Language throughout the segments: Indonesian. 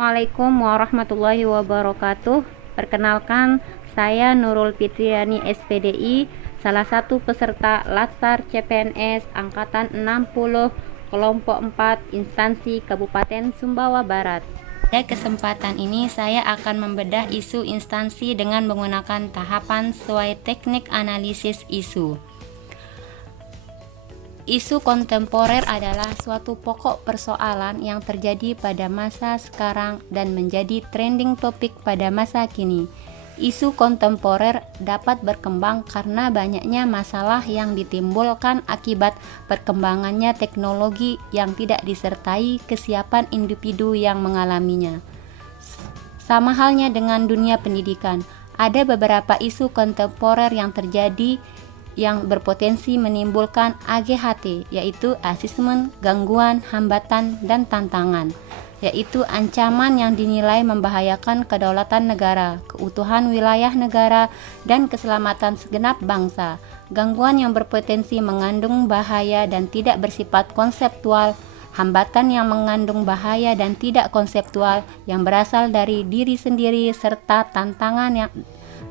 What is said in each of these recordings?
Assalamualaikum warahmatullahi wabarakatuh. Perkenalkan, saya Nurul Fitriani SPDI, salah satu peserta Latsar CPNS Angkatan 60 Kelompok 4 Instansi Kabupaten Sumbawa Barat. Pada kesempatan ini saya akan membedah isu instansi dengan menggunakan tahapan sesuai teknik analisis isu. Isu kontemporer adalah suatu pokok persoalan yang terjadi pada masa sekarang dan menjadi trending topik pada masa kini. Isu kontemporer dapat berkembang karena banyaknya masalah yang ditimbulkan akibat perkembangannya teknologi yang tidak disertai kesiapan individu yang mengalaminya. Sama halnya dengan dunia pendidikan, ada beberapa isu kontemporer yang terjadi yang berpotensi menimbulkan AGHT, yaitu asesmen, gangguan, hambatan, dan tantangan, yaitu ancaman yang dinilai membahayakan kedaulatan negara, keutuhan wilayah negara, dan keselamatan segenap bangsa. Gangguan yang berpotensi mengandung bahaya dan tidak bersifat konseptual, hambatan yang mengandung bahaya dan tidak konseptual yang berasal dari diri sendiri, serta tantangan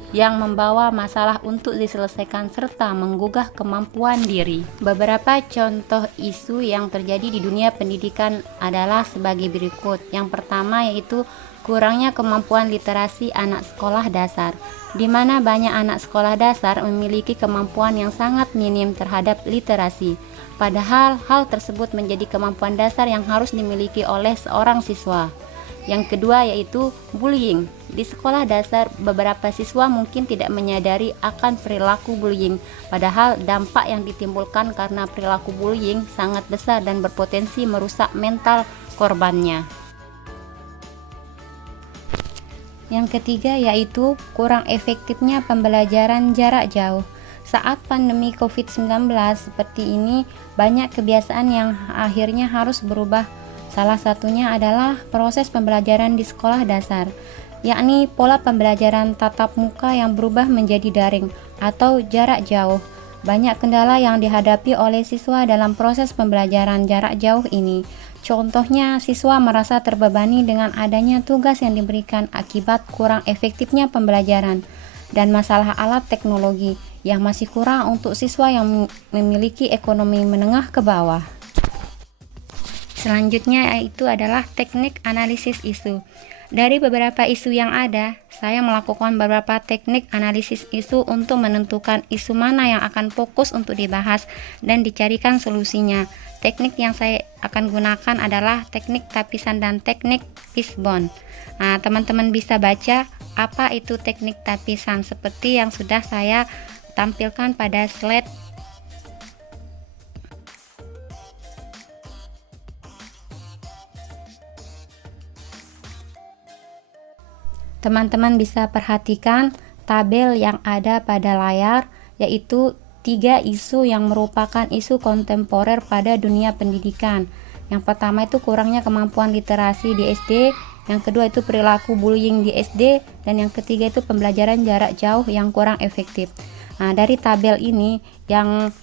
yang membawa masalah untuk diselesaikan serta menggugah kemampuan diri. Beberapa contoh isu yang terjadi di dunia pendidikan adalah sebagai berikut. Yang pertama yaitu kurangnya kemampuan literasi anak sekolah dasar, di mana banyak anak sekolah dasar memiliki kemampuan yang sangat minim terhadap literasi. Padahal hal tersebut menjadi kemampuan dasar yang harus dimiliki oleh seorang siswa. Yang kedua yaitu bullying. Di sekolah dasar, beberapa siswa mungkin tidak menyadari akan perilaku bullying, padahal dampak yang ditimbulkan karena perilaku bullying sangat besar dan berpotensi merusak mental korbannya. Yang ketiga yaitu kurang efektifnya pembelajaran jarak jauh. Saat pandemi COVID-19 seperti ini, banyak kebiasaan yang akhirnya harus berubah. Salah satunya adalah proses pembelajaran di sekolah dasar, yakni pola pembelajaran tatap muka yang berubah menjadi daring atau jarak jauh. Banyak kendala yang dihadapi oleh siswa dalam proses pembelajaran jarak jauh ini. Contohnya, siswa merasa terbebani dengan adanya tugas yang diberikan akibat kurang efektifnya pembelajaran dan masalah alat teknologi yang masih kurang untuk siswa yang memiliki ekonomi menengah ke bawah. Selanjutnya yaitu adalah teknik analisis isu. Dari beberapa isu yang ada, saya melakukan beberapa teknik analisis isu untuk menentukan isu mana yang akan fokus untuk dibahas dan dicarikan solusinya. Teknik yang saya akan gunakan adalah teknik tapisan dan teknik fishbone. Nah, teman-teman bisa baca apa itu teknik tapisan seperti yang sudah saya tampilkan pada slide. Teman-teman bisa perhatikan tabel yang ada pada layar, yaitu 3 isu yang merupakan isu kontemporer pada dunia pendidikan. Yang pertama itu kurangnya kemampuan literasi di SD, yang kedua itu perilaku bullying di SD, dan yang ketiga itu pembelajaran jarak jauh yang kurang efektif. Nah, dari tabel ini yang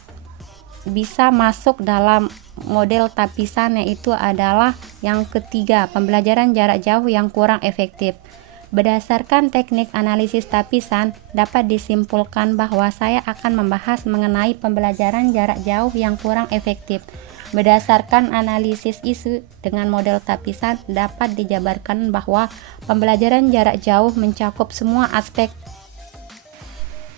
bisa masuk dalam model tapisan yaitu adalah yang ketiga, pembelajaran jarak jauh yang kurang efektif. Berdasarkan teknik analisis tapisan, dapat disimpulkan bahwa saya akan membahas mengenai pembelajaran jarak jauh yang kurang efektif. Berdasarkan analisis isu dengan model tapisan, dapat dijabarkan bahwa pembelajaran jarak jauh mencakup semua aspek.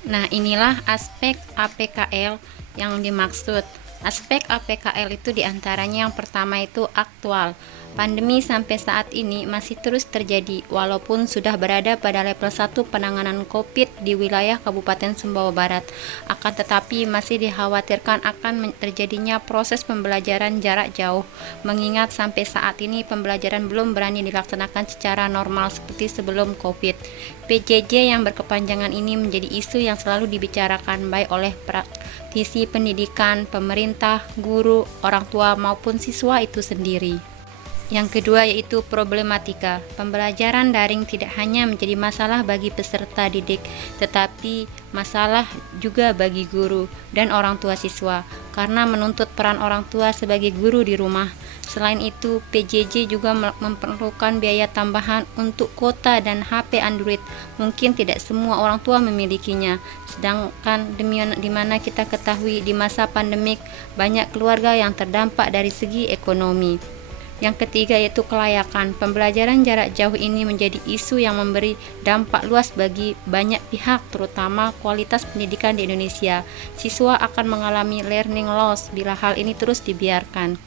Nah, inilah aspek APKL yang dimaksud. Aspek APKL itu diantaranya yang pertama itu aktual. Pandemi sampai saat ini masih terus terjadi walaupun sudah berada pada level 1 penanganan COVID di wilayah Kabupaten Sumbawa Barat. Akan tetapi masih dikhawatirkan akan terjadinya proses pembelajaran jarak jauh, mengingat sampai saat ini pembelajaran belum berani dilaksanakan secara normal seperti sebelum COVID. PJJ yang berkepanjangan ini menjadi isu yang selalu dibicarakan baik oleh praktisi pendidikan, pemerintah, guru, orang tua maupun siswa itu sendiri. Yang kedua yaitu problematika. Pembelajaran daring tidak hanya menjadi masalah bagi peserta didik, tetapi masalah juga bagi guru dan orang tua siswa, karena menuntut peran orang tua sebagai guru di rumah. Selain itu, PJJ juga memerlukan biaya tambahan untuk kuota dan HP Android. Mungkin tidak semua orang tua memilikinya, sedangkan di mana kita ketahui di masa pandemik banyak keluarga yang terdampak dari segi ekonomi. Yang ketiga yaitu kelayakan. Pembelajaran jarak jauh ini menjadi isu yang memberi dampak luas bagi banyak pihak, terutama kualitas pendidikan di Indonesia. Siswa akan mengalami learning loss bila hal ini terus dibiarkan.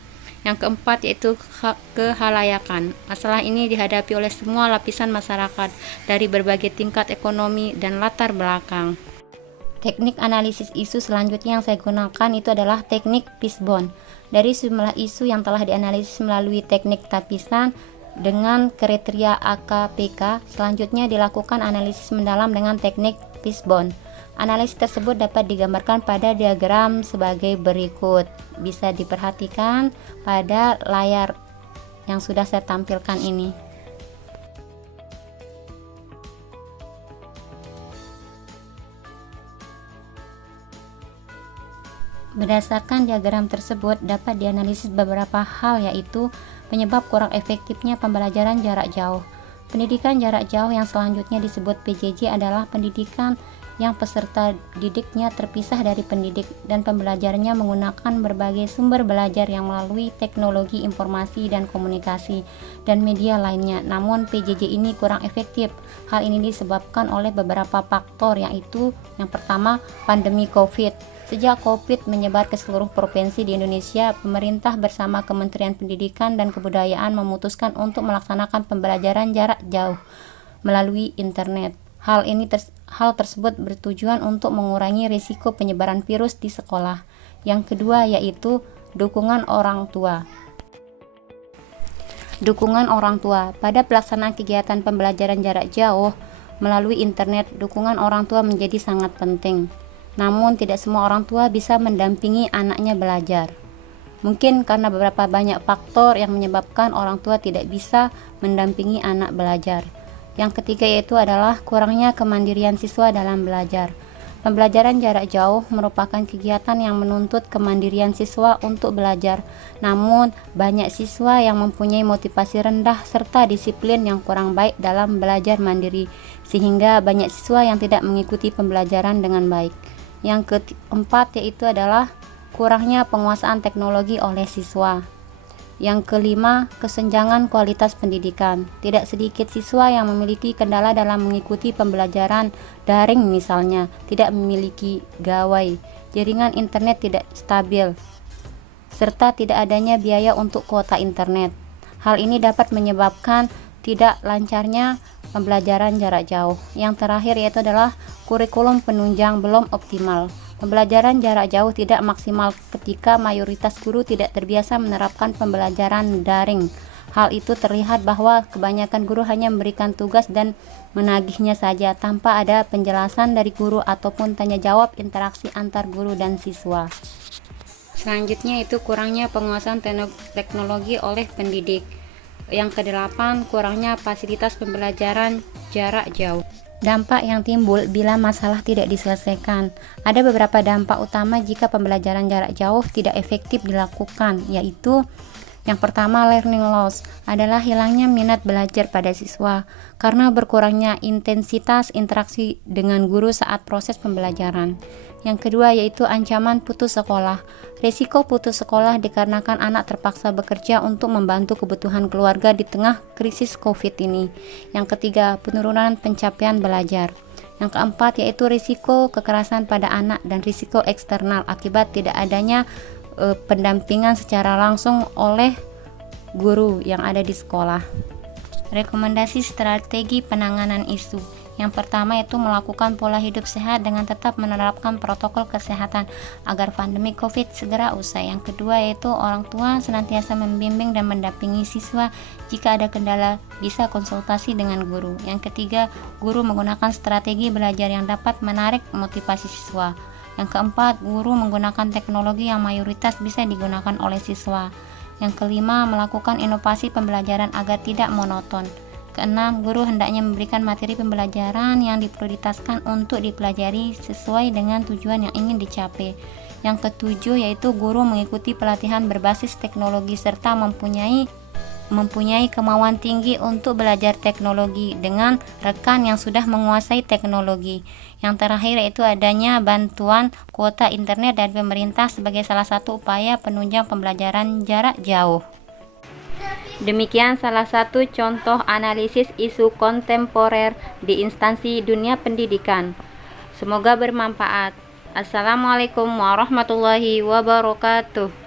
Yang keempat yaitu kehalayakan. Masalah ini dihadapi oleh semua lapisan masyarakat dari berbagai tingkat ekonomi dan latar belakang. Teknik analisis isu selanjutnya yang saya gunakan itu adalah teknik Fishbone. Dari sejumlah isu yang telah dianalisis melalui teknik tapisan dengan kriteria AKPK, selanjutnya dilakukan analisis mendalam dengan teknik Fishbone. Analisis tersebut dapat digambarkan pada diagram sebagai berikut. Bisa diperhatikan pada layar yang sudah saya tampilkan ini. Berdasarkan diagram tersebut dapat dianalisis beberapa hal, yaitu penyebab kurang efektifnya pembelajaran jarak jauh. Pendidikan jarak jauh yang selanjutnya disebut PJJ adalah pendidikan yang peserta didiknya terpisah dari pendidik dan pembelajarannya menggunakan berbagai sumber belajar yang melalui teknologi informasi dan komunikasi dan media lainnya. Namun PJJ ini kurang efektif. Hal ini disebabkan oleh beberapa faktor, yaitu yang pertama, pandemi COVID. Sejak COVID menyebar ke seluruh provinsi di Indonesia, pemerintah bersama Kementerian Pendidikan dan Kebudayaan memutuskan untuk melaksanakan pembelajaran jarak jauh melalui internet. Hal tersebut bertujuan untuk mengurangi risiko penyebaran virus di sekolah. Yang kedua yaitu dukungan orang tua. Dukungan orang tua. Pada pelaksanaan kegiatan pembelajaran jarak jauh melalui internet, dukungan orang tua menjadi sangat penting. Namun tidak semua orang tua bisa mendampingi anaknya belajar. Mungkin karena beberapa banyak faktor yang menyebabkan orang tua tidak bisa mendampingi anak belajar. Yang ketiga yaitu adalah kurangnya kemandirian siswa dalam belajar. Pembelajaran jarak jauh merupakan kegiatan yang menuntut kemandirian siswa untuk belajar. Namun, banyak siswa yang mempunyai motivasi rendah serta disiplin yang kurang baik dalam belajar mandiri, sehingga banyak siswa yang tidak mengikuti pembelajaran dengan baik. Yang keempat yaitu adalah kurangnya penguasaan teknologi oleh siswa. Yang kelima, kesenjangan kualitas pendidikan. Tidak sedikit siswa yang memiliki kendala dalam mengikuti pembelajaran daring, misalnya tidak memiliki gawai, jaringan internet tidak stabil, serta tidak adanya biaya untuk kuota internet. Hal ini dapat menyebabkan tidak lancarnya pembelajaran jarak jauh. Yang terakhir yaitu adalah kurikulum penunjang belum optimal. Pembelajaran jarak jauh tidak maksimal ketika mayoritas guru tidak terbiasa menerapkan pembelajaran daring. Hal itu terlihat bahwa kebanyakan guru hanya memberikan tugas dan menagihnya saja tanpa ada penjelasan dari guru ataupun tanya jawab interaksi antar guru dan siswa. Selanjutnya itu kurangnya penguasaan teknologi oleh pendidik. Yang kedelapan, kurangnya fasilitas pembelajaran jarak jauh. Dampak yang timbul bila masalah tidak diselesaikan. Ada beberapa dampak utama jika pembelajaran jarak jauh tidak efektif dilakukan, yaitu yang pertama, learning loss adalah hilangnya minat belajar pada siswa karena berkurangnya intensitas interaksi dengan guru saat proses pembelajaran. Yang kedua yaitu ancaman putus sekolah. Risiko putus sekolah dikarenakan anak terpaksa bekerja untuk membantu kebutuhan keluarga di tengah krisis COVID ini. Yang ketiga, penurunan pencapaian belajar. Yang keempat yaitu risiko kekerasan pada anak dan risiko eksternal akibat tidak adanya pendampingan secara langsung oleh guru yang ada di sekolah. Rekomendasi strategi penanganan isu. Yang pertama yaitu melakukan pola hidup sehat dengan tetap menerapkan protokol kesehatan agar pandemi COVID segera usai. Yang kedua yaitu orang tua senantiasa membimbing dan mendampingi siswa, jika ada kendala bisa konsultasi dengan guru. Yang ketiga, guru menggunakan strategi belajar yang dapat menarik motivasi siswa. Yang keempat, guru menggunakan teknologi yang mayoritas bisa digunakan oleh siswa. Yang kelima, melakukan inovasi pembelajaran agar tidak monoton. Keenam, guru hendaknya memberikan materi pembelajaran yang diprioritaskan untuk dipelajari sesuai dengan tujuan yang ingin dicapai. Yang ketujuh, yaitu guru mengikuti pelatihan berbasis teknologi serta mempunyai kemauan tinggi untuk belajar teknologi dengan rekan yang sudah menguasai teknologi. Yang terakhir yaitu adanya bantuan kuota internet dari pemerintah sebagai salah satu upaya penunjang pembelajaran jarak jauh. Demikian salah satu contoh analisis isu kontemporer di instansi dunia pendidikan. Semoga bermanfaat. Assalamualaikum warahmatullahi wabarakatuh.